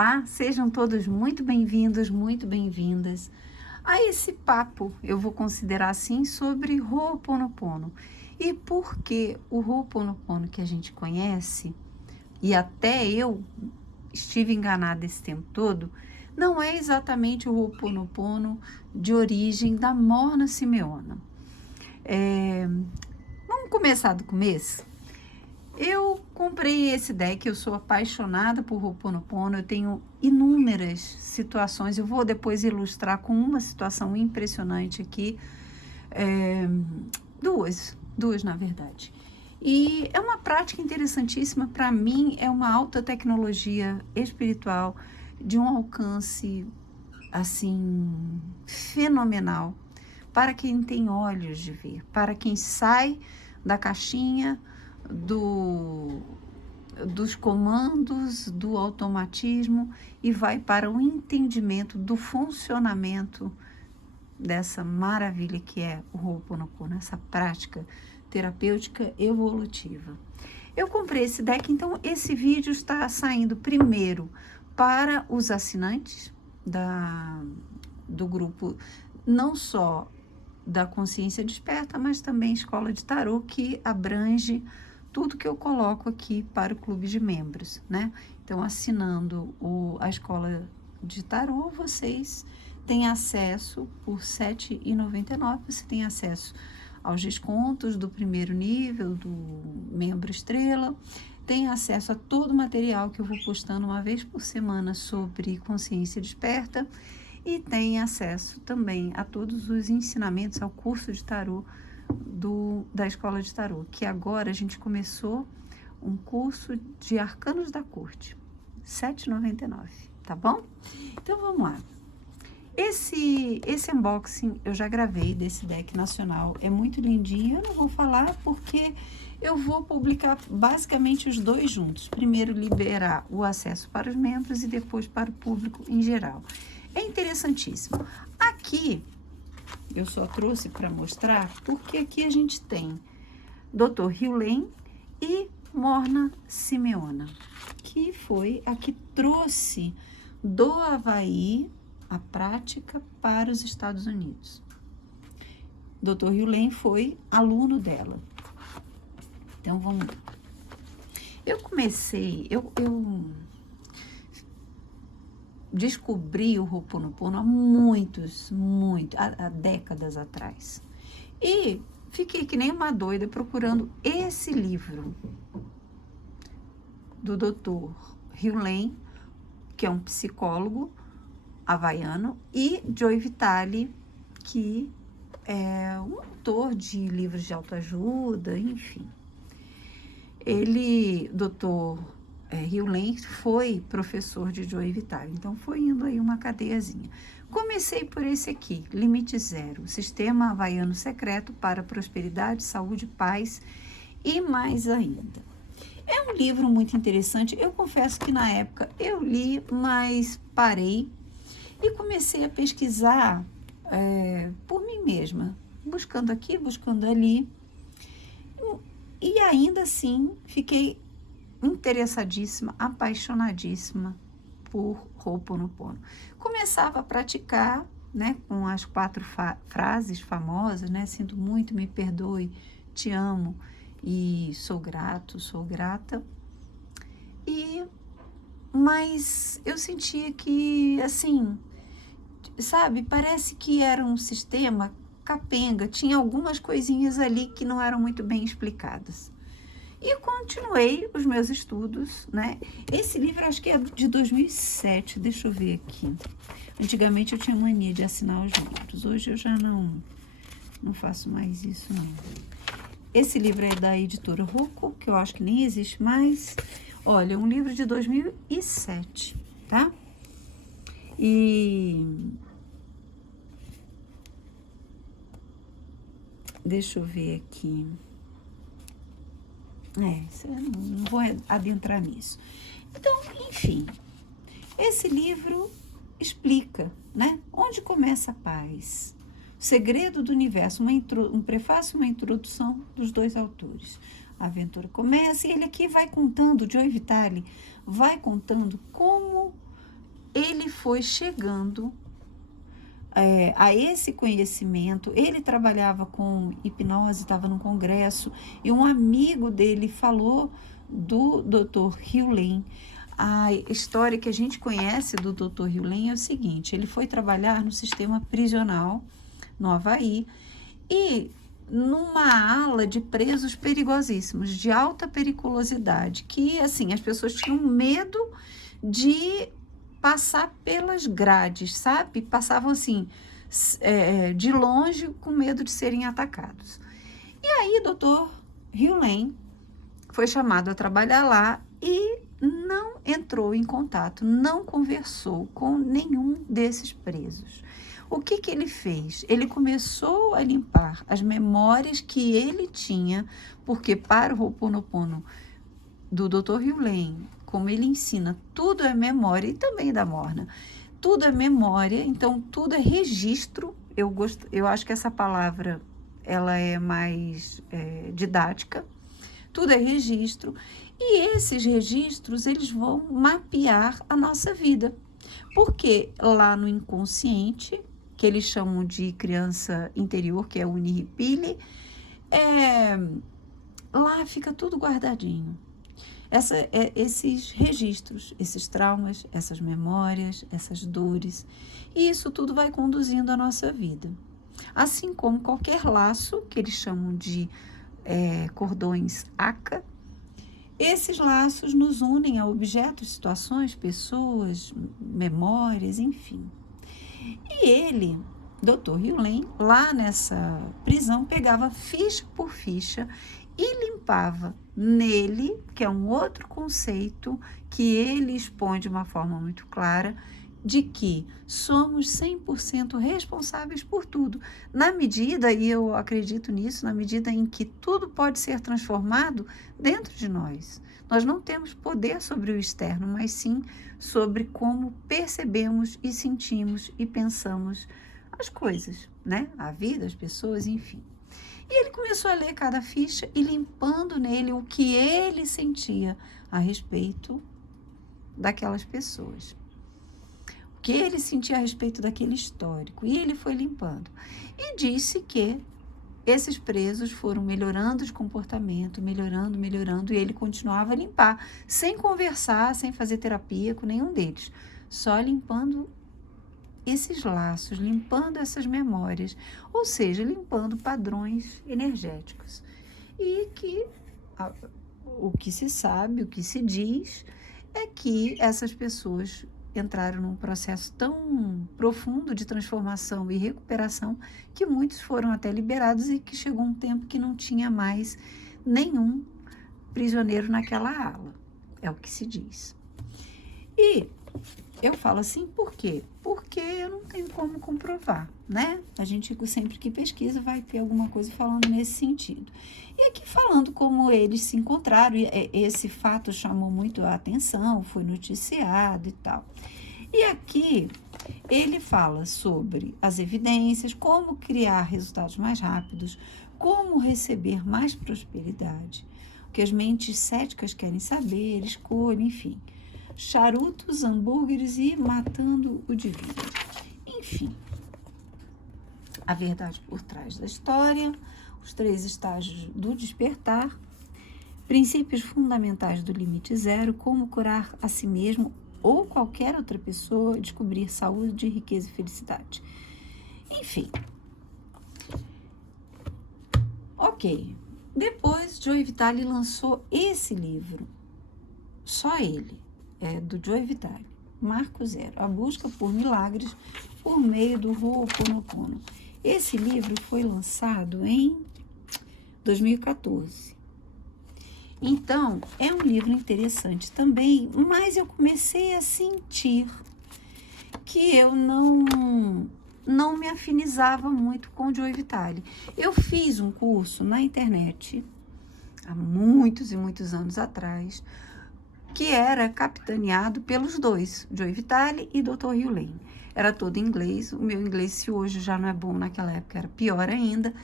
Olá, sejam todos muito bem-vindos, muito bem-vindas a esse papo, eu vou considerar assim, sobre Ho'oponopono. E por que o Ho'oponopono que a gente conhece, e até eu estive enganada esse tempo todo, não é exatamente o Ho'oponopono de origem da Morna Simeona. Vamos começar do começo? Eu comprei esse deck, eu sou apaixonada por Ho'oponopono, eu tenho inúmeras situações, eu vou depois ilustrar com uma situação impressionante aqui, duas na verdade. E é uma prática interessantíssima, para mim é uma alta tecnologia espiritual de um alcance, assim, fenomenal, para quem tem olhos de ver, para quem sai da caixinha dos comandos, do automatismo e vai para o entendimento do funcionamento dessa maravilha que é o Ho'oponopono, essa prática terapêutica evolutiva. Eu comprei esse deck, então esse vídeo está saindo primeiro para os assinantes do grupo, não só da Consciência Desperta, mas também Escola de Tarô, que abrange tudo que eu coloco aqui para o clube de membros, né? Então, assinando a Escola de Tarô, vocês têm acesso por R$ 7,99, você tem acesso aos descontos do primeiro nível, do membro estrela, tem acesso a todo o material que eu vou postando uma vez por semana sobre Consciência Desperta, e tem acesso também a todos os ensinamentos, ao curso de tarô da Escola de Tarô, que agora a gente começou um curso de Arcanos da Corte, R$ 7,99, tá bom? Então vamos lá. Esse unboxing eu já gravei desse deck nacional, é muito lindinho, eu não vou falar porque eu vou publicar basicamente os dois juntos. Primeiro liberar o acesso para os membros e depois para o público em geral. É interessantíssimo. Aqui, eu só trouxe para mostrar, porque aqui a gente tem Dr. Hugh e Morna Simeona, que foi a que trouxe do Havaí a prática para os Estados Unidos. Dr. Hugh foi aluno dela. Então, vamos lá. Eu descobri o Ho'oponopono há décadas atrás. E fiquei que nem uma doida procurando esse livro do Dr. Hugh, que é um psicólogo havaiano, e Joe Vitale, que é um autor de livros de autoajuda, enfim. Dr. Hugh foi professor de Joe Vitale, então foi indo aí uma cadeiazinha. Comecei por esse aqui, Limite Zero, Sistema Havaiano Secreto para Prosperidade, Saúde, Paz e mais ainda. É um livro muito interessante, eu confesso que na época eu li, mas parei e comecei a pesquisar por mim mesma, buscando aqui, buscando ali, e ainda assim fiquei interessadíssima, apaixonadíssima por Ho'oponopono. Começava a praticar, né, com as 4 frases famosas, né, sinto muito, me perdoe, te amo e sou grato, sou grata. Mas eu sentia que, assim, sabe, parece que era um sistema capenga, tinha algumas coisinhas ali que não eram muito bem explicadas. E continuei os meus estudos, né? Esse livro acho que é de 2007, deixa eu ver aqui. Antigamente eu tinha mania de assinar os livros, hoje eu já não faço mais isso, não. Esse livro é da editora Rocco, que eu acho que nem existe mais. Olha, um livro de 2007, tá? E deixa eu ver aqui. Eu não vou adentrar nisso. Então, enfim, esse livro explica, né? Onde começa a paz? O segredo do universo, um prefácio, uma introdução dos dois autores. A aventura começa e ele aqui vai contando, Joe Vitale vai contando como foi chegando a esse conhecimento. Ele trabalhava com hipnose, estava num congresso, e um amigo dele falou do Dr. Hugh. A história que a gente conhece do Dr. Hugh é o seguinte: ele foi trabalhar no sistema prisional no Havaí e numa ala de presos perigosíssimos, de alta periculosidade, que assim as pessoas tinham medo de passar pelas grades, sabe? Passavam assim, de longe, com medo de serem atacados. E aí, doutor Hugh foi chamado a trabalhar lá e não entrou em contato, não conversou com nenhum desses presos. O que ele fez? Ele começou a limpar as memórias que ele tinha, porque para o Ho'oponopono do Dr. Hugh, como ele ensina, tudo é memória, e também da Morna, tudo é memória, então tudo é registro. Eu acho que essa palavra ela é mais didática. Tudo é registro, e esses registros eles vão mapear a nossa vida, porque lá no inconsciente, que eles chamam de criança interior, que é o Nihipili, lá fica tudo guardadinho. Esses registros, esses traumas, essas memórias, essas dores, e isso tudo vai conduzindo a nossa vida. Assim como qualquer laço, que eles chamam de cordões Aka, esses laços nos unem a objetos, situações, pessoas, memórias, enfim. E ele, Dr. Hugh, lá nessa prisão, pegava ficha por ficha e limpava nele, que é um outro conceito que ele expõe de uma forma muito clara, de que somos 100% responsáveis por tudo, na medida, e eu acredito nisso, na medida em que tudo pode ser transformado dentro de nós. Nós não temos poder sobre o externo, mas sim sobre como percebemos e sentimos e pensamos as coisas, né? A vida, as pessoas, enfim. E ele começou a ler cada ficha e limpando nele o que ele sentia a respeito daquelas pessoas. O que ele sentia a respeito daquele histórico. E ele foi limpando. E disse que esses presos foram melhorando de comportamento, melhorando, e ele continuava a limpar, sem conversar, sem fazer terapia com nenhum deles. Só limpando esses laços, limpando essas memórias, ou seja, limpando padrões energéticos. E que o que se sabe, o que se diz, é que essas pessoas entraram num processo tão profundo de transformação e recuperação que muitos foram até liberados e que chegou um tempo que não tinha mais nenhum prisioneiro naquela ala. É o que se diz. E eu falo assim, por quê? Porque eu não tenho como comprovar, né? A gente sempre que pesquisa vai ter alguma coisa falando nesse sentido. E aqui falando como eles se encontraram, esse fato chamou muito a atenção, foi noticiado e tal. E aqui ele fala sobre as evidências, como criar resultados mais rápidos, como receber mais prosperidade, o que as mentes céticas querem saber, escolha, enfim. Charutos, hambúrgueres e matando o divino. Enfim, a verdade por trás da história, os 3 estágios do despertar, princípios fundamentais do limite zero, como curar a si mesmo ou qualquer outra pessoa, descobrir saúde, riqueza e felicidade. Enfim. Ok. Depois, Joe Vitale lançou esse livro. Só ele. Do Joe Vitale, Marco Zero, a busca por milagres por meio do Ho'oponopono. Esse livro foi lançado em 2014. Então, é um livro interessante também, mas eu comecei a sentir que eu não me afinizava muito com o Joe Vitale. Eu fiz um curso na internet, há muitos e muitos anos atrás, que era capitaneado pelos dois, Joe Vitale e Dr. Hugh. Era todo em inglês. O meu inglês, se hoje já não é bom, naquela época era pior ainda.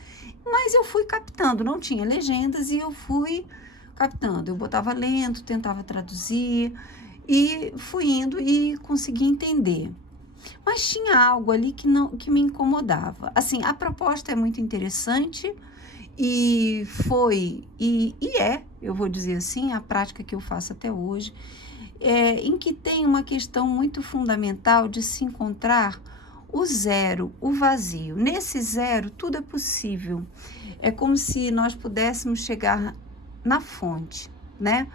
Mas eu fui captando, não tinha legendas e eu fui captando. Eu botava lento, tentava traduzir e fui indo e consegui entender. mas tinha algo ali que me incomodava. Assim, a proposta é muito interessante e eu vou dizer assim, a prática que eu faço até hoje, em que tem uma questão muito fundamental de se encontrar o zero, o vazio. Nesse zero, tudo é possível. É como se nós pudéssemos chegar na fonte, né?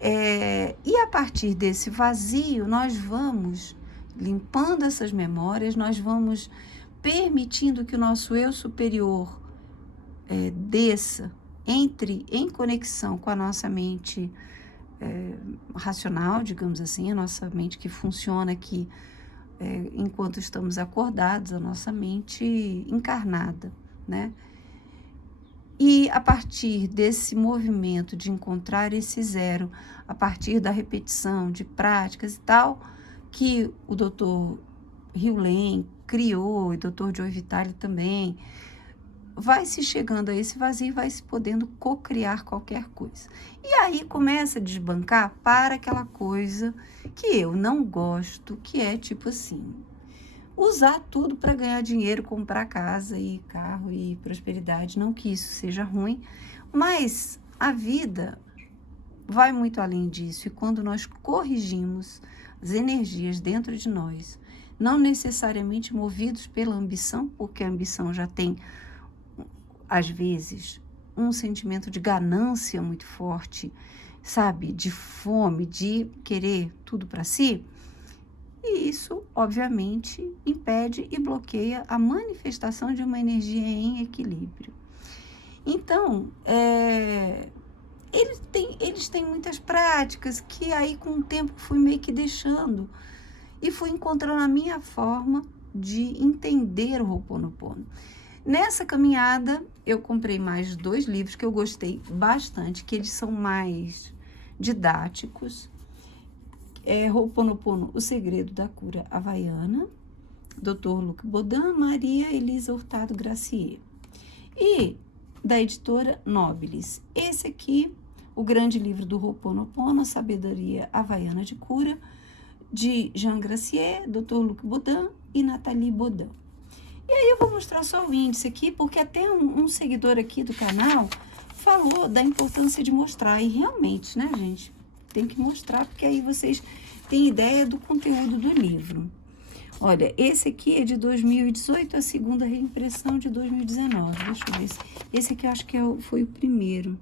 E a partir desse vazio, nós vamos limpando essas memórias, nós vamos permitindo que o nosso eu superior desça, entre em conexão com a nossa mente racional, digamos assim, a nossa mente que funciona aqui enquanto estamos acordados, a nossa mente encarnada, né? E a partir desse movimento de encontrar esse zero, a partir da repetição de práticas e tal, que o Dr. Hugh criou, e o Dr. Joe Vitale também, vai se chegando a esse vazio, vai se podendo co-criar qualquer coisa. E aí começa a desbancar para aquela coisa que eu não gosto, que é tipo assim, usar tudo para ganhar dinheiro, comprar casa e carro e prosperidade. Não que isso seja ruim, mas a vida vai muito além disso. E quando nós corrigimos as energias dentro de nós, não necessariamente movidos pela ambição, porque a ambição já tem, às vezes, um sentimento de ganância muito forte, sabe? De fome, de querer tudo para si. E isso, obviamente, impede e bloqueia a manifestação de uma energia em equilíbrio. Então, eles têm muitas práticas que aí, com o tempo, fui meio que deixando e fui encontrando a minha forma de entender o Ho'oponopono. Nessa caminhada, eu comprei mais 2 livros que eu gostei bastante, que eles são mais didáticos. Ho'oponopono, O Segredo da Cura Havaiana, Dr. Luc Bodin, Maria Elisa Hurtado Gracier. E da editora Nobilis. Esse aqui, o grande livro do Ho'oponopono, A Sabedoria Havaiana de Cura, de Jean Gracier, Dr. Luc Bodin e Nathalie Bodin. E aí eu vou mostrar só o índice aqui, porque até um seguidor aqui do canal falou da importância de mostrar. E realmente, né, gente? Tem que mostrar, porque aí vocês têm ideia do conteúdo do livro. Olha, esse aqui é de 2018, a segunda reimpressão de 2019. Deixa eu ver. Esse aqui eu acho que foi o primeiro.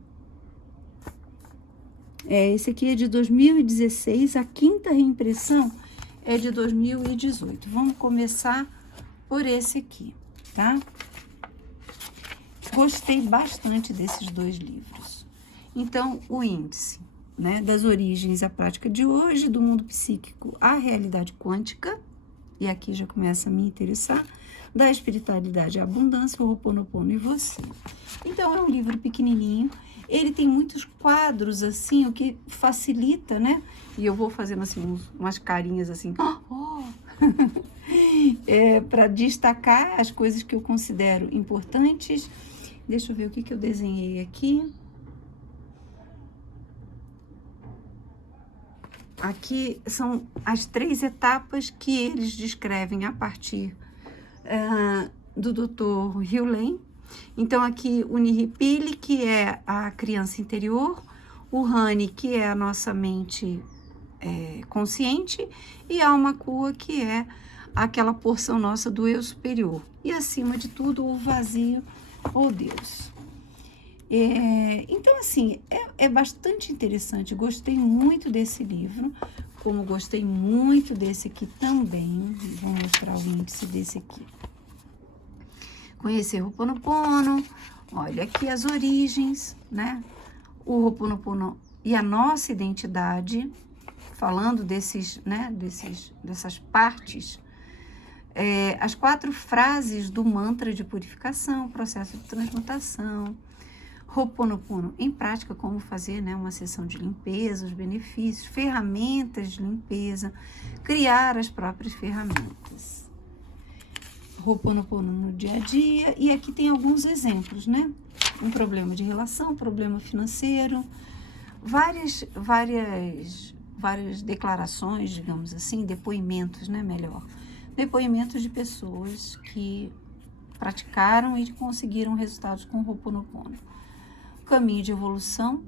Esse aqui é de 2016, a quinta reimpressão é de 2018. Vamos começar por esse aqui, tá? Gostei bastante desses 2 livros. Então, o índice, né, das origens à prática de hoje, do mundo psíquico à realidade quântica, e aqui já começa a me interessar, da espiritualidade à abundância, o Ho'oponopono e você. Então, é um livro pequenininho, ele tem muitos quadros, assim, o que facilita, né? E eu vou fazendo, assim, umas carinhas, assim, para destacar as coisas que eu considero importantes. Deixa eu ver o que eu desenhei aqui. Aqui são as 3 etapas que eles descrevem a partir do Dr. Hugh. Então, aqui o Nihipili, que é a criança interior, o Hani, que é a nossa mente consciente, e a Alma Kua, que é aquela porção nossa do eu superior. E, acima de tudo, o vazio ou Deus. Então, assim, é bastante interessante. Gostei muito desse livro, como gostei muito desse aqui também. Vou mostrar o índice desse aqui. Conhecer o Ho'oponopono. Olha aqui as origens, né? O Ho'oponopono e a nossa identidade, falando dessas partes. As 4 frases do mantra de purificação, processo de transmutação. Ho'oponopono em prática, como fazer, né, uma sessão de limpeza, os benefícios, ferramentas de limpeza, criar as próprias ferramentas. Ho'oponopono no dia a dia, e aqui tem alguns exemplos, né? Um problema de relação, problema financeiro, várias declarações, digamos assim, depoimentos, né, melhor, depoimentos de pessoas que praticaram e conseguiram resultados com o Ho'oponopono. Caminho de evolução,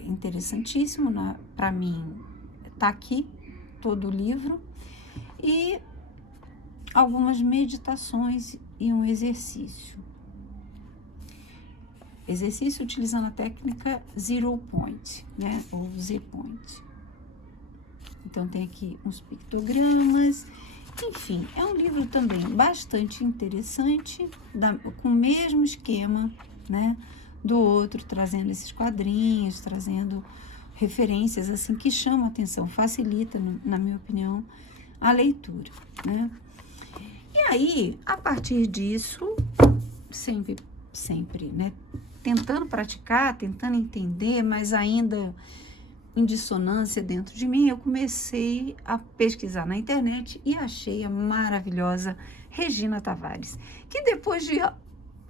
interessantíssimo, para mim, está aqui todo o livro, e algumas meditações e um exercício. Exercício utilizando a técnica Zero Point, né, ou Z-Point. Então tem aqui uns pictogramas, enfim, é um livro também bastante interessante, com o mesmo esquema, né, do outro, trazendo esses quadrinhos, trazendo referências assim que chamam a atenção, facilita, na minha opinião, a leitura, né? E aí, a partir disso, sempre, né, tentando praticar, tentando entender, mas ainda em dissonância dentro de mim, eu comecei a pesquisar na internet e achei a maravilhosa Regina Tavares, que depois de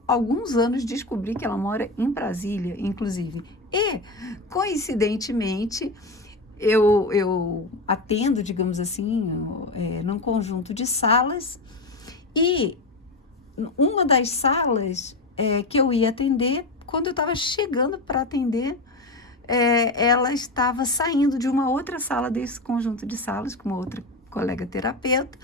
alguns anos descobri que ela mora em Brasília, inclusive. E, coincidentemente, eu atendo, digamos assim, num conjunto de salas, e uma das salas que eu ia atender, quando eu estava chegando para atender, ela estava saindo de uma outra sala desse conjunto de salas, com uma outra colega terapeuta,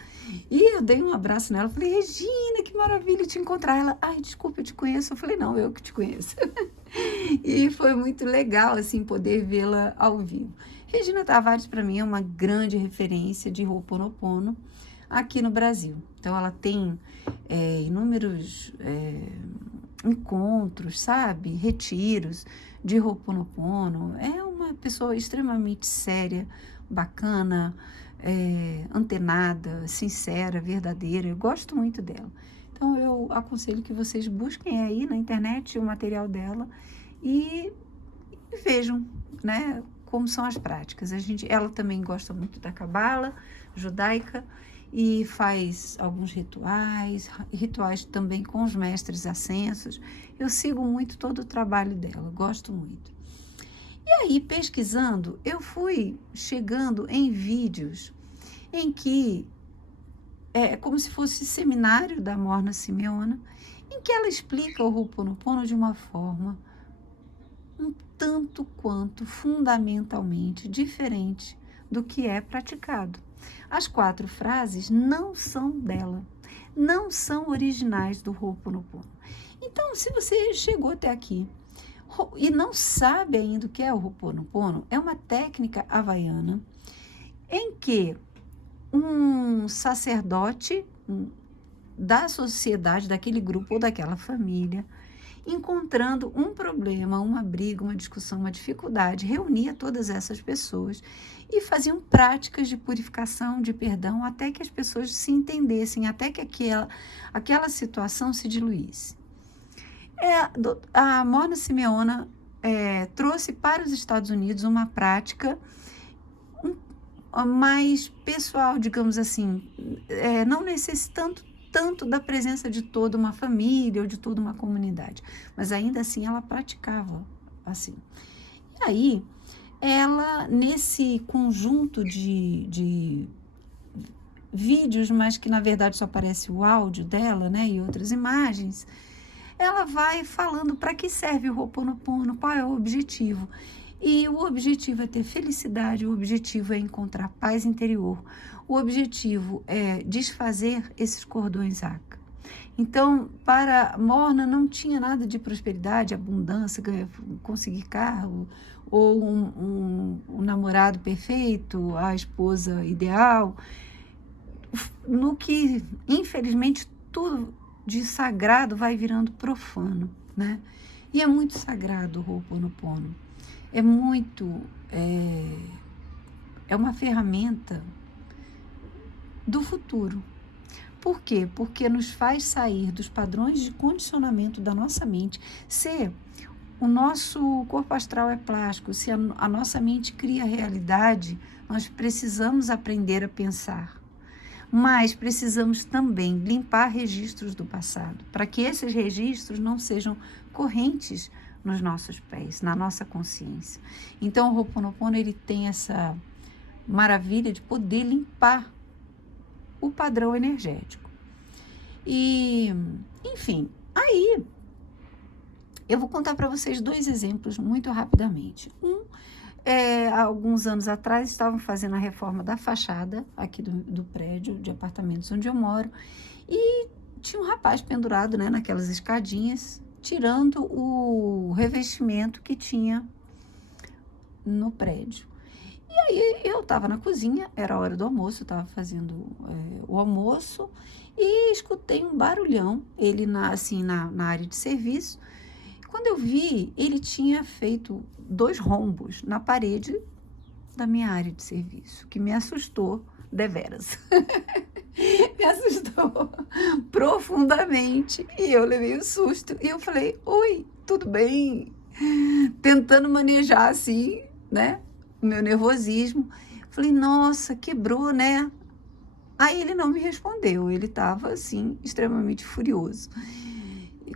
e eu dei um abraço nela, falei, Regina, que maravilha te encontrar. Ela, ai, desculpa, eu te conheço. Eu falei, não, eu que te conheço. E foi muito legal, assim, poder vê-la ao vivo. Regina Tavares, para mim, é uma grande referência de Ho'oponopono aqui no Brasil. Então, ela tem inúmeros encontros, sabe? Retiros de Ho'oponopono. É uma pessoa extremamente séria, bacana, antenada, sincera, verdadeira. Eu gosto muito dela. Então, eu aconselho que vocês busquem aí na internet o material dela e vejam, né, como são as práticas. Ela também gosta muito da cabala judaica e faz alguns rituais também com os mestres ascensos. Eu sigo muito todo o trabalho dela, gosto muito. E aí, pesquisando, eu fui chegando em vídeos em que é como se fosse seminário da Morna Simeona, em que ela explica o Ho'oponopono de uma forma um tanto quanto fundamentalmente diferente do que é praticado. As 4 frases não são dela, não são originais do Ho'oponopono. Então, se você chegou até aqui e não sabe ainda o que é o Ho'oponopono, é uma técnica havaiana em que um sacerdote da sociedade, daquele grupo ou daquela família, encontrando um problema, uma briga, uma discussão, uma dificuldade, reunia todas essas pessoas e faziam práticas de purificação, de perdão, até que as pessoas se entendessem, até que aquela situação se diluísse. A Morna Simeona trouxe para os Estados Unidos uma prática mais pessoal, digamos assim, não necessitando tanto da presença de toda uma família ou de toda uma comunidade, mas ainda assim ela praticava assim. E aí, ela, nesse conjunto de vídeos, mas que na verdade só aparece o áudio dela, né, e outras imagens, ela vai falando para que serve o Ho'oponopono, qual é o objetivo. E o objetivo é ter felicidade, o objetivo é encontrar paz interior, o objetivo é desfazer esses cordões Aka. Então, para Morna não tinha nada de prosperidade, abundância, conseguir carro, ou um namorado perfeito, a esposa ideal, no que, infelizmente, tudo de sagrado vai virando profano, né? E é muito sagrado o Ho'oponopono. É muito, é uma ferramenta do futuro. Por quê? Porque nos faz sair dos padrões de condicionamento da nossa mente. Se o nosso corpo astral é plástico, se a nossa mente cria realidade, nós precisamos aprender a pensar. Mas precisamos também limpar registros do passado, para que esses registros não sejam correntes nos nossos pés, na nossa consciência. Então, o Ho'oponopono, ele tem essa maravilha de poder limpar o padrão energético. E, enfim, aí eu vou contar para vocês 2 exemplos muito rapidamente. Há alguns anos atrás, estavam fazendo a reforma da fachada aqui do prédio de apartamentos onde eu moro, e tinha um rapaz pendurado, né, naquelas escadinhas, tirando o revestimento que tinha no prédio. E aí eu estava na cozinha, era a hora do almoço, eu estava fazendo o almoço, e escutei um barulhão, ele na área de serviço. Quando eu vi, ele tinha feito 2 rombos na parede da minha área de serviço, que me assustou deveras. Me assustou profundamente, e eu levei um susto, e eu falei, oi, tudo bem? Tentando manejar assim, né, o meu nervosismo. Falei, nossa, quebrou, né? Aí ele não me respondeu, ele estava assim, extremamente furioso.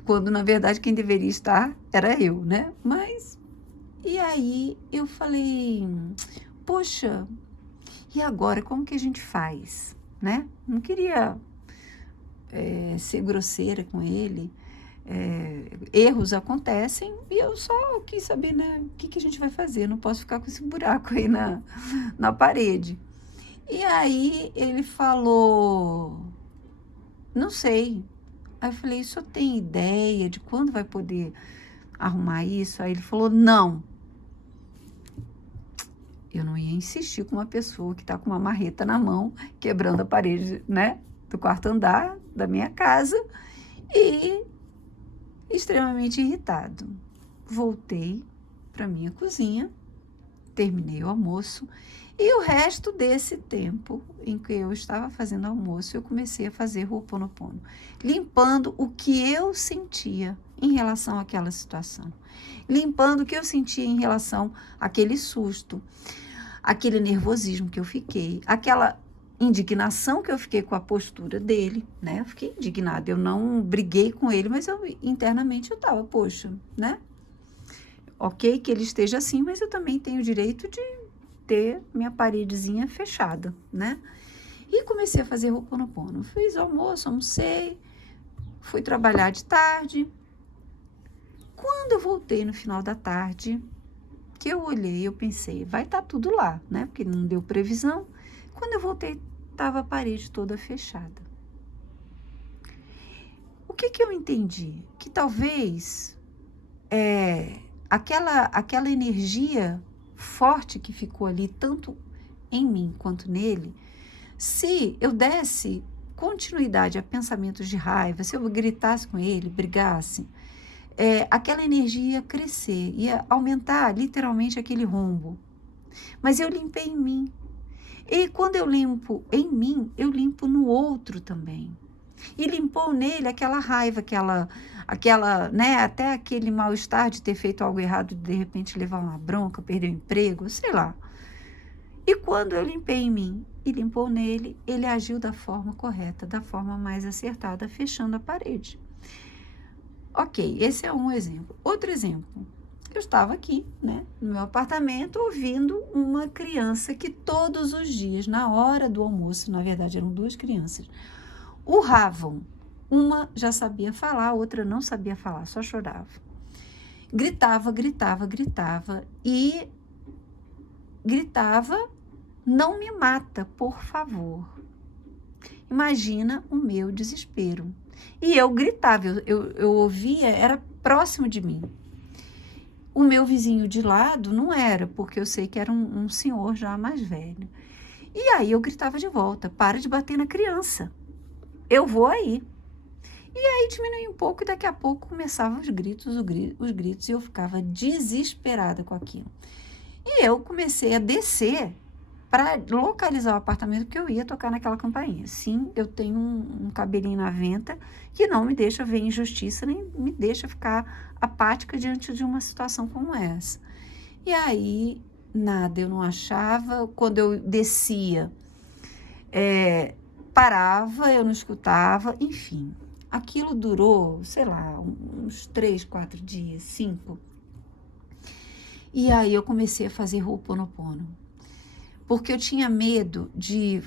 Quando, na verdade, quem deveria estar era eu, né? Mas, e aí eu falei, poxa, e agora, como que a gente faz, né? Não queria ser grosseira com ele, erros acontecem, e eu só quis saber, né, o que a gente vai fazer, não posso ficar com esse buraco aí na parede. E aí ele falou, não sei. Aí eu falei, o senhor tem ideia de quando vai poder arrumar isso? Aí ele falou, não. Eu não ia insistir com uma pessoa que está com uma marreta na mão, quebrando a parede, né, do quarto andar da minha casa, e extremamente irritado. Voltei para minha cozinha, terminei o almoço, e o resto desse tempo em que eu estava fazendo almoço, eu comecei a fazer Ho'oponopono, limpando o que eu sentia em relação àquela situação, limpando o que eu sentia em relação àquele susto, aquele nervosismo que eu fiquei, aquela indignação que eu fiquei com a postura dele, né? Eu fiquei indignada, eu não briguei com ele, mas internamente eu estava, poxa, né? Ok que ele esteja assim, mas eu também tenho o direito de ter minha paredezinha fechada, né? E comecei a fazer Ho'oponopono. Fiz almoço, almocei, fui trabalhar de tarde. Quando eu voltei no final da tarde, que eu olhei, eu pensei, vai estar tudo lá, né? Porque não deu previsão. Quando eu voltei, estava a parede toda fechada. O que eu entendi? Que talvez aquela energia forte que ficou ali, tanto em mim quanto nele, se eu desse continuidade a pensamentos de raiva, se eu gritasse com ele, brigasse, aquela energia ia crescer, ia aumentar literalmente aquele rombo. Mas eu limpei em mim. E quando eu limpo em mim, eu limpo no outro também. E limpou nele aquela raiva, aquela, né, até aquele mal-estar de ter feito algo errado, de repente levar uma bronca, perder o emprego, sei lá. E quando eu limpei em mim e limpou nele, ele agiu da forma correta, da forma mais acertada, fechando a parede. Ok, esse é um exemplo. Outro exemplo, eu estava aqui, né, no meu apartamento, ouvindo uma criança que todos os dias, na hora do almoço, na verdade eram 2 crianças, urravam. Uma já sabia falar, a outra não sabia falar, só chorava. Gritava e gritava, não me mata, por favor. Imagina o meu desespero. E eu gritava, eu ouvia, era próximo de mim. O meu vizinho de lado não era, porque eu sei que era um senhor já mais velho. E aí eu gritava de volta, para de bater na criança. Eu vou aí. E aí diminuía um pouco e daqui a pouco começavam os gritos, e eu ficava desesperada com aquilo. E eu comecei a descer para localizar o apartamento que eu ia tocar naquela campainha. Sim, eu tenho um cabelinho na venta que não me deixa ver injustiça, nem me deixa ficar apática diante de uma situação como essa. E aí, nada, eu não achava. Quando eu descia, parava, eu não escutava, enfim. Aquilo durou, sei lá, uns 3, 4 dias, 5. E aí eu comecei a fazer Ho'oponopono. Porque eu tinha medo de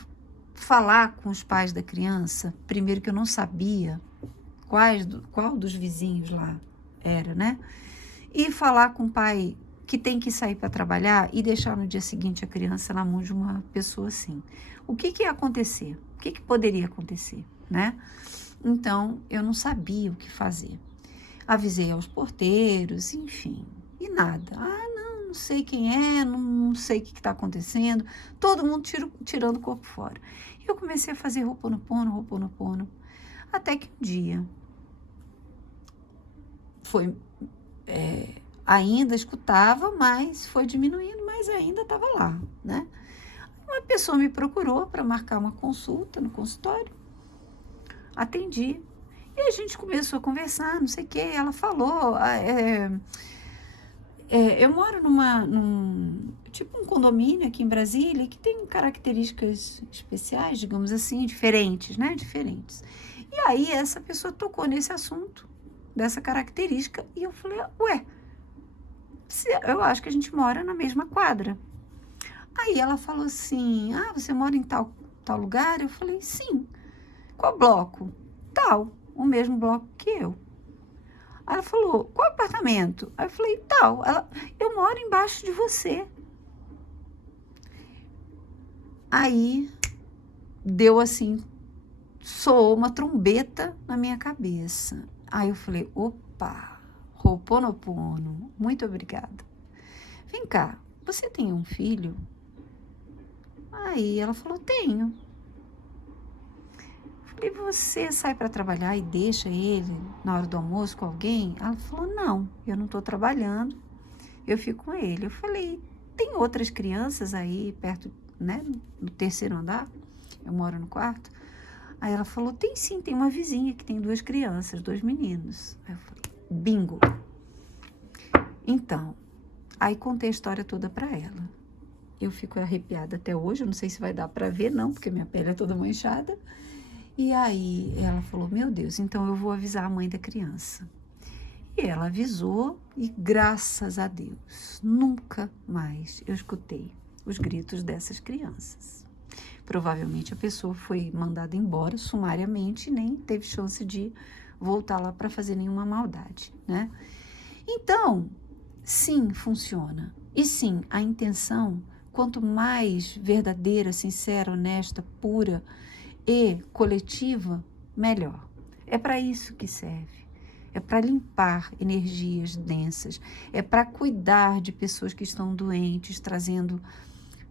falar com os pais da criança, primeiro que eu não sabia qual dos vizinhos lá era, né? E falar com o pai que tem que sair para trabalhar e deixar no dia seguinte a criança na mão de uma pessoa assim. O que ia acontecer? O que poderia acontecer, né? Então, eu não sabia o que fazer. Avisei aos porteiros, enfim, e nada. Ah, não sei quem é, não sei o que está acontecendo. Todo mundo tirando o corpo fora. E eu comecei a fazer Ho'oponopono, até que um dia foi... ainda escutava, mas foi diminuindo, mas ainda estava lá, né? Uma pessoa me procurou para marcar uma consulta no consultório, atendi, e a gente começou a conversar, não sei o que, ela falou, eu moro tipo um condomínio aqui em Brasília, que tem características especiais, digamos assim, diferentes, né? Diferentes. E aí essa pessoa tocou nesse assunto, dessa característica, e eu falei, ué, eu acho que a gente mora na mesma quadra. Aí ela falou assim, você mora em tal lugar? Eu falei, sim. Qual bloco? Tal, o mesmo bloco que eu. Aí ela falou, qual apartamento? Aí eu falei, tal. Eu moro embaixo de você. Aí deu assim, soou uma trombeta na minha cabeça. Aí eu falei, opa, Ho'oponopono, muito obrigada. Vem cá, você tem um filho? Aí ela falou, tenho. Falei, você sai para trabalhar e deixa ele na hora do almoço com alguém? Ela falou, não, eu não estou trabalhando, eu fico com ele. Eu falei, tem outras crianças aí perto, né, no terceiro andar? Eu moro no quarto. Aí ela falou, tem sim, tem uma vizinha que tem 2 crianças, 2 meninos. Aí eu falei, bingo. Então, aí contei a história toda para ela. Eu fico arrepiada até hoje, eu não sei se vai dar para ver, não, porque minha pele é toda manchada. E aí ela falou, meu Deus, então eu vou avisar a mãe da criança. E ela avisou e graças a Deus, nunca mais eu escutei os gritos dessas crianças. Provavelmente a pessoa foi mandada embora sumariamente e nem teve chance de voltar lá para fazer nenhuma maldade, né? Então, sim, funciona. E sim, a intenção, quanto mais verdadeira, sincera, honesta, pura e coletiva, melhor. É para isso que serve. É para limpar energias densas. É para cuidar de pessoas que estão doentes, trazendo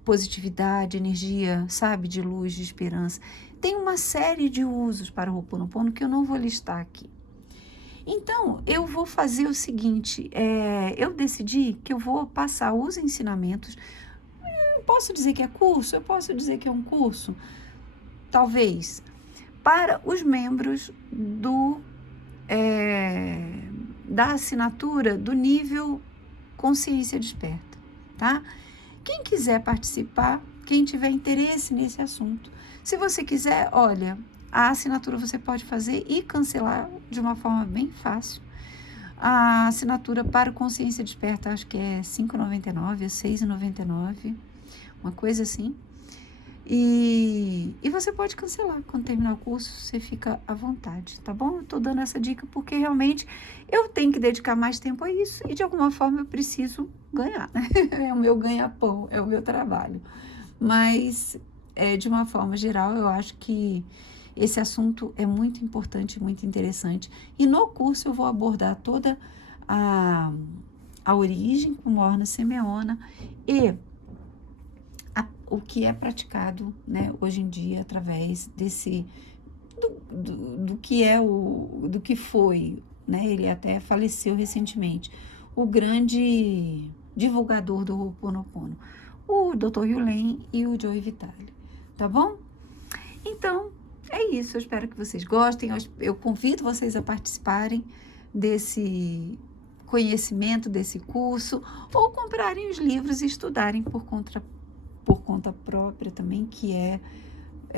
positividade, energia, sabe, de luz, de esperança. Tem uma série de usos para o Ho'oponopono que eu não vou listar aqui. Então, eu vou fazer o seguinte, eu decidi que eu vou passar os ensinamentos. Eu posso dizer que é curso? Eu posso dizer que é um curso? Talvez. Para os membros da assinatura do nível Consciência Desperta, tá? Quem quiser participar, quem tiver interesse nesse assunto, se você quiser, olha, a assinatura você pode fazer e cancelar de uma forma bem fácil. A assinatura para o Consciência Desperta, acho que é R$ 5,99, R$ 6,99, uma coisa assim. E você pode cancelar quando terminar o curso, você fica à vontade, tá bom? Eu tô dando essa dica porque realmente eu tenho que dedicar mais tempo a isso e de alguma forma eu preciso ganhar, né? É o meu ganha-pão, é o meu trabalho. Mas, de uma forma geral, eu acho que esse assunto é muito importante, muito interessante. E no curso eu vou abordar toda a origem como Orna Simeona e o que é praticado, né, hoje em dia através do que foi, né, ele até faleceu recentemente, o grande divulgador do Ho'oponopono, o Dr. Yulen e o Joe Vitale, tá bom? Então, é isso, eu espero que vocês gostem, eu convido vocês a participarem desse conhecimento, desse curso, ou comprarem os livros e estudarem por conta própria também, que é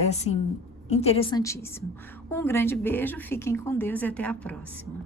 assim, interessantíssimo. Um grande beijo, fiquem com Deus e até a próxima.